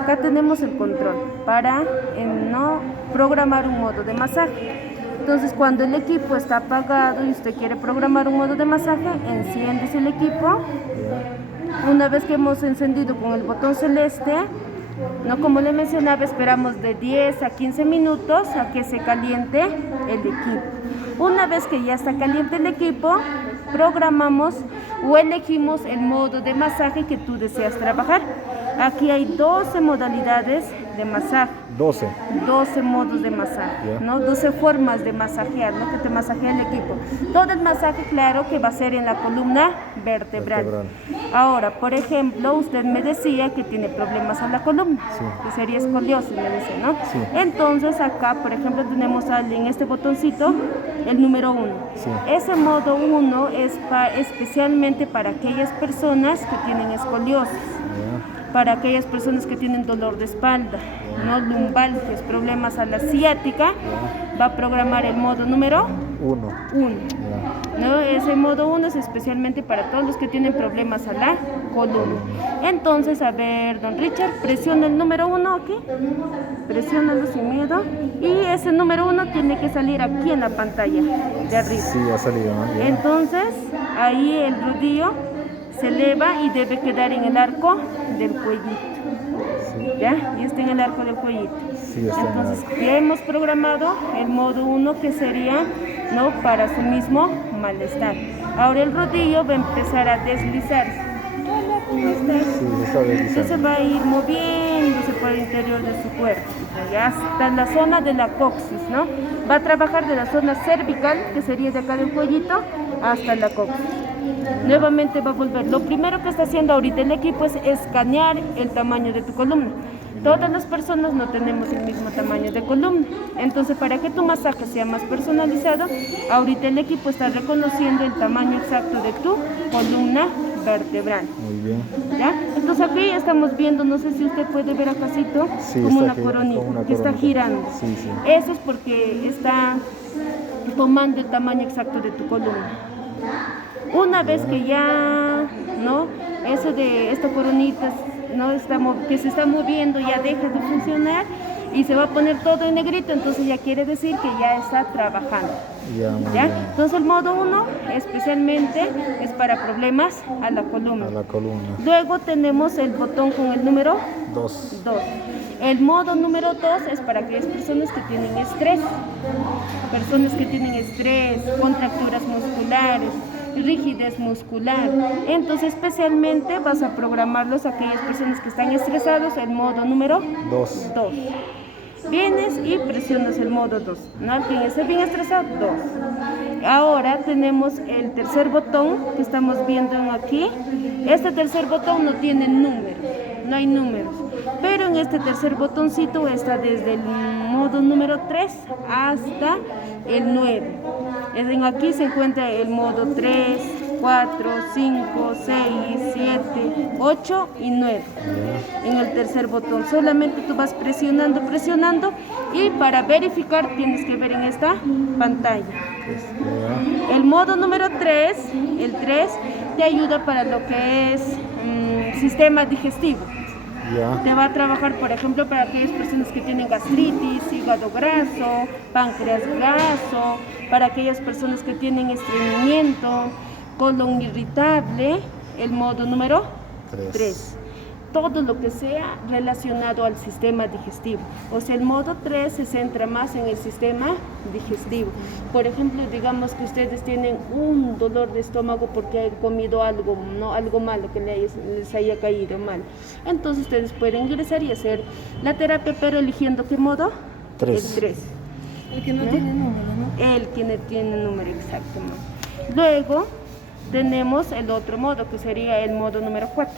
Acá tenemos el control para no programar un modo de masaje. Entonces, cuando el equipo está apagado y usted quiere programar un modo de masaje, enciendes el equipo. Una vez que hemos encendido con el botón celeste, no, como le mencionaba, esperamos de 10 a 15 minutos a que se caliente el equipo. Una vez que ya está caliente el equipo, programamos o elegimos el modo de masaje que tú deseas trabajar. Aquí hay 12 modalidades de masaje. 12 modos de masaje, ¿no? 12 formas de masajear, ¿no? Que te masajea el equipo. Todo el masaje, claro, que va a ser en la columna vertebral. Ahora, por ejemplo, usted me decía que tiene problemas en la columna, que sería escoliosis, me dice, ¿no? Entonces, acá, por ejemplo, tenemos en este botoncito el número 1. Ese modo 1 es especialmente para aquellas personas que tienen escoliosis. Para aquellas personas que tienen dolor de espalda, ¿no? Lumbalgias, problemas a la ciática, va a programar el modo número 1. ¿No? Ese modo 1 es especialmente para todos los que tienen problemas a la columna. Entonces, a ver, don Richard, presiona el número 1 aquí, presiónalo sin miedo, y ese número 1 tiene que salir aquí en la pantalla de arriba. Sí, ha salido, ¿no? Entonces, ahí el rodillo se eleva y debe quedar en el arco del cuellito. ¿Ya? Y está en el arco del cuellito. Entonces, ya hemos programado el modo 1, que sería, ¿no?, para su mismo malestar. Ahora el rodillo va a empezar a deslizarse. Entonces se va a ir moviéndose por el interior de su cuerpo, ya hasta la zona de la coxis, ¿no? Va a trabajar de la zona cervical, que sería de acá del cuellito, hasta la coxis. Nuevamente va a volver. Lo primero que está haciendo ahorita el equipo es escanear el tamaño de tu columna. Todas las personas no tenemos el mismo tamaño de columna. Entonces, para que tu masaje sea más personalizado, ahorita el equipo está reconociendo el tamaño exacto de tu columna vertebral. Muy bien. ¿Ya? Entonces aquí estamos viendo, no sé si usted puede ver acácito, como una coronita que está girando. Eso es porque está tomando el tamaño exacto de tu columna. Una vez que ya, ¿no?, eso de esta coronita, ¿no?, que se está moviendo, ya deja de funcionar y se va a poner todo en negrito, entonces ya quiere decir que ya está trabajando. ¿Ya? Entonces el modo 1 especialmente es para problemas a la columna. Luego tenemos el botón con el número 2. El modo número 2 es para aquellas personas que tienen estrés. Contracturas musculares, rigidez muscular. Entonces especialmente vas a programarlos a aquellas personas que están estresados, el modo número 2. Vienes y presionas el modo 2, ¿no? Quien esté bien estresado, 2. Ahora tenemos el tercer botón que estamos viendo aquí. Este tercer botón no tiene números, no hay números, pero en este tercer botoncito está desde el modo número 3 hasta el 9. Aquí se encuentra el modo 3, 4, 5, 6, 7, 8 y 9. En el tercer botón solamente tú vas presionando y para verificar tienes que ver en esta pantalla. El modo número 3, el 3, te ayuda para lo que es sistema digestivo. Te va a trabajar, por ejemplo, para aquellas personas que tienen gastritis, hígado graso, páncreas graso, para aquellas personas que tienen estreñimiento, colon irritable, el modo número 3. Todo lo que sea relacionado al sistema digestivo. O sea, el modo 3 se centra más en el sistema digestivo. Por ejemplo, digamos que ustedes tienen un dolor de estómago porque han comido algo, ¿no?, algo malo que les haya caído mal. Entonces ustedes pueden ingresar y hacer la terapia, pero eligiendo ¿qué modo? 3. El 3. El que no tiene número, ¿no? El que no tiene número, exactamente. Luego tenemos el otro modo, que sería el modo número 4.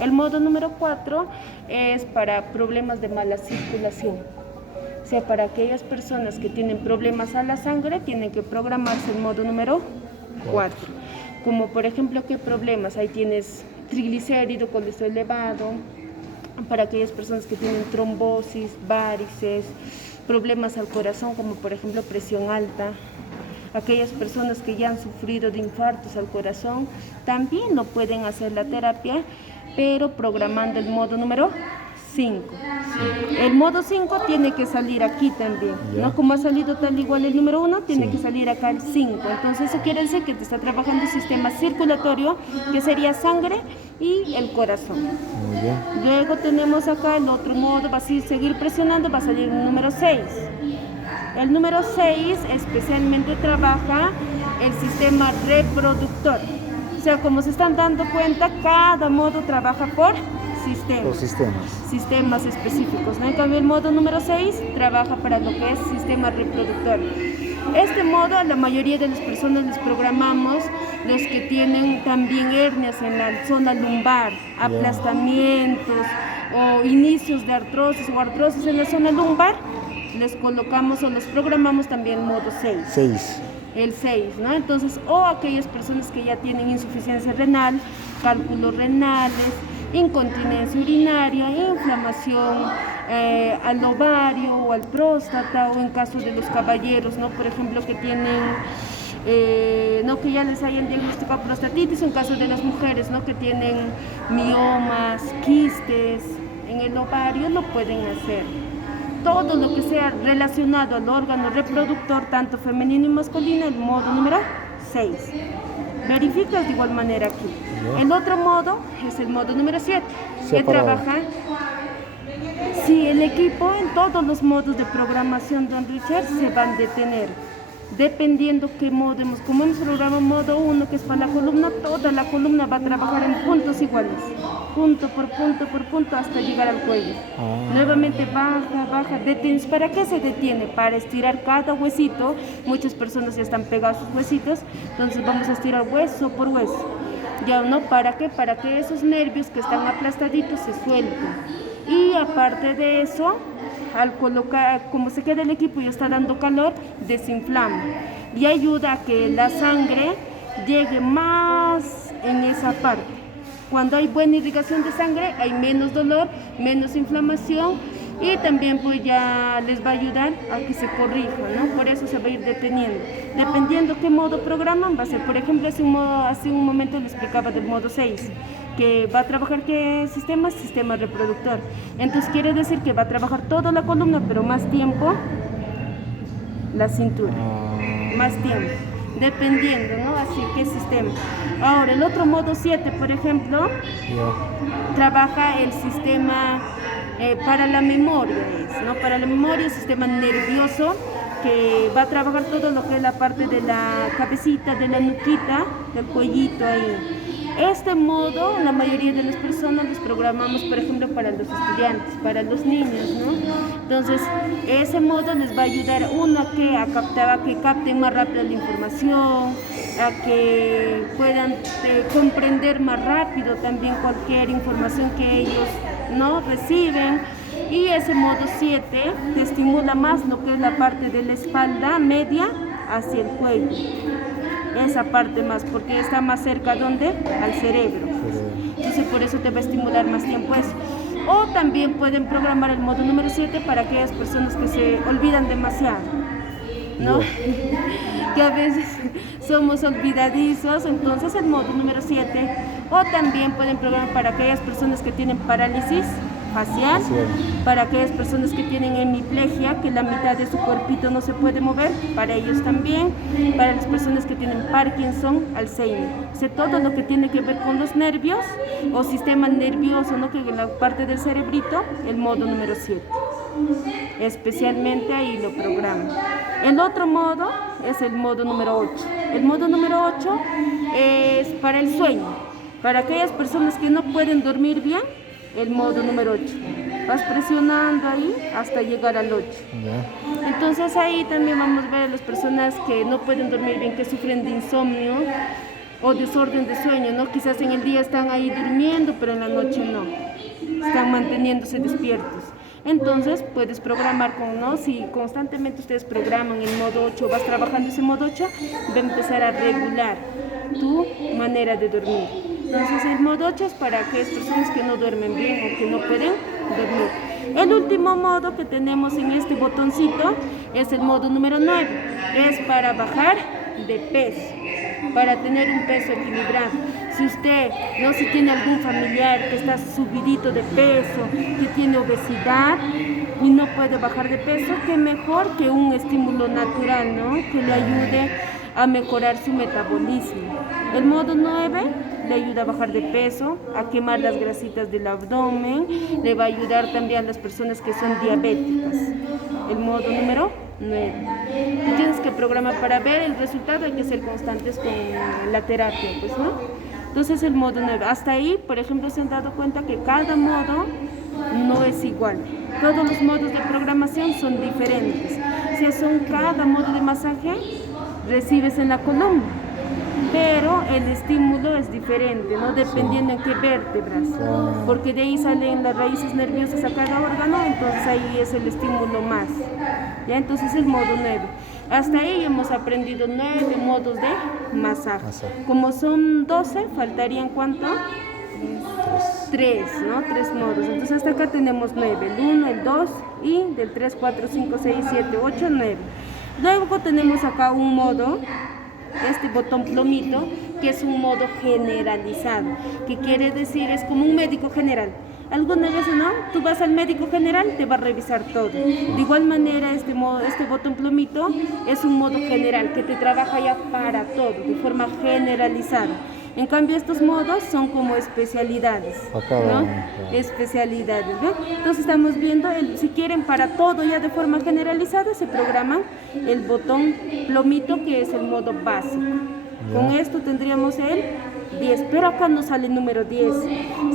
El modo número 4 es para problemas de mala circulación. O sea, para aquellas personas que tienen problemas a la sangre, tienen que programarse el modo número 4. Como por ejemplo, ¿qué problemas? Ahí tienes triglicérido, colesterol elevado. Para aquellas personas que tienen trombosis, varices, problemas al corazón, como por ejemplo presión alta. Aquellas personas que ya han sufrido de infartos al corazón, también lo pueden hacer la terapia, pero programando el modo número 5. El modo 5 tiene que salir aquí también, ¿no? Como ha salido tal igual el número 1, tiene que salir acá el 5. Entonces eso quiere decir que te está trabajando el sistema circulatorio, que sería sangre y el corazón. Muy bien. Luego tenemos acá el otro modo, vas a seguir presionando, va a salir el número 6. El número 6 especialmente trabaja el sistema reproductor. O sea, como se están dando cuenta, cada modo trabaja por sistemas específicos, ¿no? En cambio, el modo número 6 trabaja para lo que es sistema reproductor. Este modo, a la mayoría de las personas les programamos los que tienen también hernias en la zona lumbar, aplastamientos o inicios de artrosis o artrosis en la zona lumbar, les colocamos o los programamos también en modo 6. El 6, ¿no? Entonces, o aquellas personas que ya tienen insuficiencia renal, cálculos renales, incontinencia urinaria, inflamación al ovario o al próstata, o en caso de los caballeros, ¿no? Por ejemplo, que tienen, no que ya les hayan diagnosticado prostatitis, o en caso de las mujeres, ¿no? Que tienen miomas, quistes en el ovario, lo pueden hacer. Todo lo que sea relacionado al órgano reproductor, tanto femenino y masculino, el modo número 6. Verificas de igual manera aquí. El otro modo es el modo número 7, que trabaja, si el equipo en todos los modos de programación, don Richard, se van a detener. Dependiendo qué modo como hemos programado modo 1, que es para la columna, toda la columna va a trabajar en puntos iguales, punto por punto hasta llegar al cuello. Nuevamente baja, detienes. ¿Para qué se detiene? Para estirar cada huesito. Muchas personas ya están pegados sus huesitos, entonces vamos a estirar hueso por hueso. ¿Ya no? ¿Para qué? Para que esos nervios que están aplastaditos se suelten. Y aparte de eso, al colocar, como se queda el equipo y está dando calor, desinflama y ayuda a que la sangre llegue más en esa parte. Cuando hay buena irrigación de sangre, hay menos dolor, menos inflamación, y también pues ya les va a ayudar a que se corrija, ¿no? Por eso se va a ir deteniendo. Dependiendo qué modo programan, va a ser, por ejemplo, hace un momento les explicaba del modo 6, que va a trabajar ¿qué sistema? Sistema reproductor. Entonces quiere decir que va a trabajar toda la columna, pero más tiempo la cintura, más tiempo, dependiendo, ¿no? Así que sistema. Ahora, el otro modo 7, por ejemplo, trabaja el sistema para la memoria, ¿no? Para la memoria, el sistema nervioso, que va a trabajar todo lo que es la parte de la cabecita, de la nuquita, del cuellito ahí. Este modo, la mayoría de las personas los programamos, por ejemplo, para los estudiantes, para los niños, ¿no? Entonces, ese modo les va a ayudar, uno, a que capten más rápido la información, a que puedan comprender más rápido también cualquier información que ellos no reciben. Y ese modo 7 te estimula más lo que es la parte de la espalda media hacia el cuello. Esa parte más, porque está más cerca, ¿dónde? Al cerebro. Entonces por eso te va a estimular más tiempo eso. O también pueden programar el modo número 7 para aquellas personas que se olvidan demasiado, ¿no? Que a veces somos olvidadizos, entonces el modo número 7. O también pueden programar para aquellas personas que tienen parálisis facial, para aquellas personas que tienen hemiplegia, que la mitad de su cuerpito no se puede mover, para ellos también, para las personas que tienen Parkinson, Alzheimer. O sea, todo lo que tiene que ver con los nervios o sistema nervioso, ¿no? Que en la parte del cerebrito, el modo número 7. Especialmente ahí lo programan. El otro modo es el modo número 8. El modo número 8 es para el sueño, para aquellas personas que no pueden dormir bien. El modo número 8. Vas presionando ahí hasta llegar al 8. Entonces ahí también vamos a ver a las personas que no pueden dormir bien, que sufren de insomnio o desorden de sueño, ¿no? Quizás en el día están ahí durmiendo, pero en la noche no. Están manteniéndose despiertos. Entonces puedes programar ¿no? Si constantemente ustedes programan el modo 8, vas trabajando ese modo 8, va a empezar a regular tu manera de dormir. Entonces el modo 8 es para aquellas personas que no duermen bien o que no pueden dormir. El último modo que tenemos en este botoncito es el modo número 9. Es para bajar de peso, para tener un peso equilibrado. Si usted, no si tiene algún familiar que está subidito de peso, que tiene obesidad y no puede bajar de peso, qué mejor que un estímulo natural, ¿no? Que le ayude a mejorar su metabolismo. El modo 9 le ayuda a bajar de peso, a quemar las grasitas del abdomen, le va a ayudar también a las personas que son diabéticas. El modo número 9. Tú tienes que programar para ver el resultado, hay que ser constantes con la terapia, pues, ¿no? Entonces el modo 9. Hasta ahí, por ejemplo, se han dado cuenta que cada modo no es igual. Todos los modos de programación son diferentes. Si son cada modo de masaje, recibes en la columna, pero el estímulo es diferente, ¿no? Dependiendo en qué vértebras, porque de ahí salen las raíces nerviosas a cada órgano, entonces ahí es el estímulo más, ¿ya? Entonces el modo 9. Hasta ahí hemos aprendido 9 modos de masaje. Como son 12, faltarían ¿cuánto? 3, ¿no? 3 modos. Entonces hasta acá tenemos 9, el 1, el 2 y del 3, 4, 5, 6, 7, 8, 9. Luego tenemos acá un modo, este botón plomito, que es un modo generalizado, que quiere decir es como un médico general. Algunas veces, ¿no? Tú vas al médico general, te va a revisar todo. De igual manera, este botón plomito es un modo general, que te trabaja ya para todo, de forma generalizada. En cambio, estos modos son como especialidades, ¿no? Especialidades, ¿no? Entonces estamos viendo, si quieren para todo ya de forma generalizada, se programan el botón plomito, que es el modo básico. Con esto tendríamos el 10, pero acá no sale el número 10,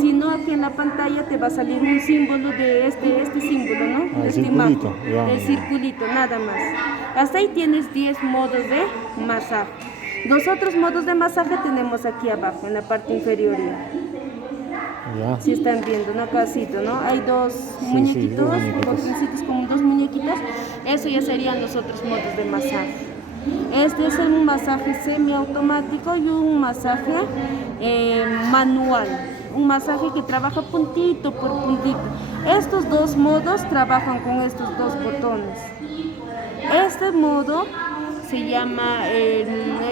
sino aquí en la pantalla te va a salir un símbolo de este símbolo, ¿no? El circulito, el circulito, nada más. Hasta ahí tienes 10 modos de masaje. Los otros modos de masaje tenemos aquí abajo, en la parte inferior. Si están viendo, ¿no? Casito, ¿no? Hay dos muñequitos, botoncitos como dos muñequitos. Eso ya serían los otros modos de masaje. Este es un masaje semiautomático y un masaje manual. Un masaje que trabaja puntito por puntito. Estos dos modos trabajan con estos dos botones. Este modo se llama,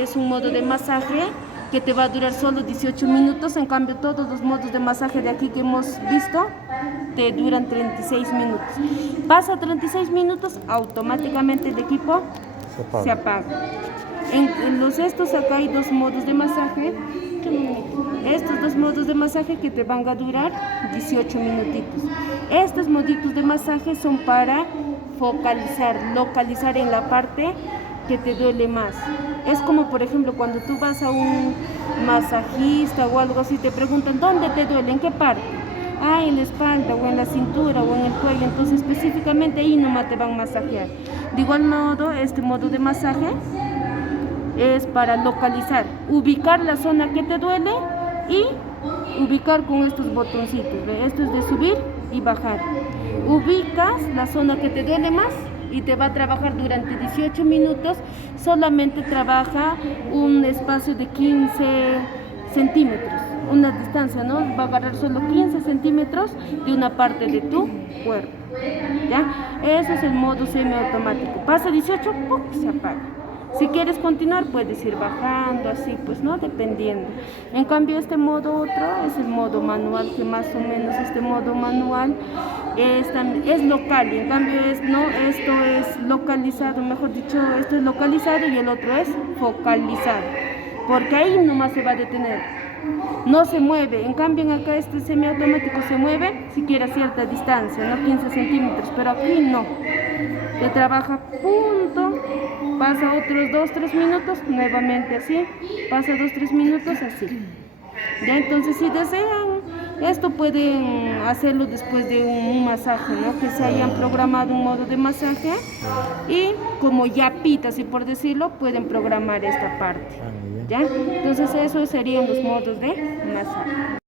es un modo de masaje que te va a durar solo 18 minutos, en cambio todos los modos de masaje de aquí que hemos visto te duran 36 minutos. Pasa 36 minutos, automáticamente el equipo se apaga. En los estos acá hay dos modos de masaje, estos dos modos de masaje que te van a durar 18 minutitos. Estos moditos de masaje son para focalizar, localizar en la parte que te duele más. Es como por ejemplo cuando tú vas a un masajista o algo así, te preguntan ¿dónde te duele? ¿En qué parte? Ah, en la espalda o en la cintura o en el cuello, entonces específicamente ahí nomás te van a masajear. De igual modo, este modo de masaje es para localizar, ubicar la zona que te duele y ubicar con estos botoncitos, ¿ve? Esto es de subir y bajar. Ubicas la zona que te duele más y te va a trabajar durante 18 minutos, solamente trabaja un espacio de 15 centímetros, una distancia, ¿no? Va a agarrar solo 15 centímetros de una parte de tu cuerpo, ¿ya? Eso es el modo semiautomático. Pasa 18, ¡pum!, se apaga. Si quieres continuar, puedes ir bajando, así, pues, ¿no? Dependiendo. En cambio, este modo otro es el modo manual, que más o menos este modo manual es local. Y en cambio, esto es localizado, mejor dicho, esto es localizado y el otro es focalizado. Porque ahí nomás se va a detener. No se mueve. En cambio, acá este semiautomático se mueve siquiera a cierta distancia, no 15 centímetros, pero aquí no. Te trabaja punto, pasa otros 2-3 minutos, nuevamente así, pasa 2-3 minutos así. Ya, entonces si desean, esto pueden hacerlo después de un masaje, ¿no? Que se hayan programado un modo de masaje y como ya pita, así por decirlo, pueden programar esta parte. ¿Ya? Entonces esos serían los modos de masaje.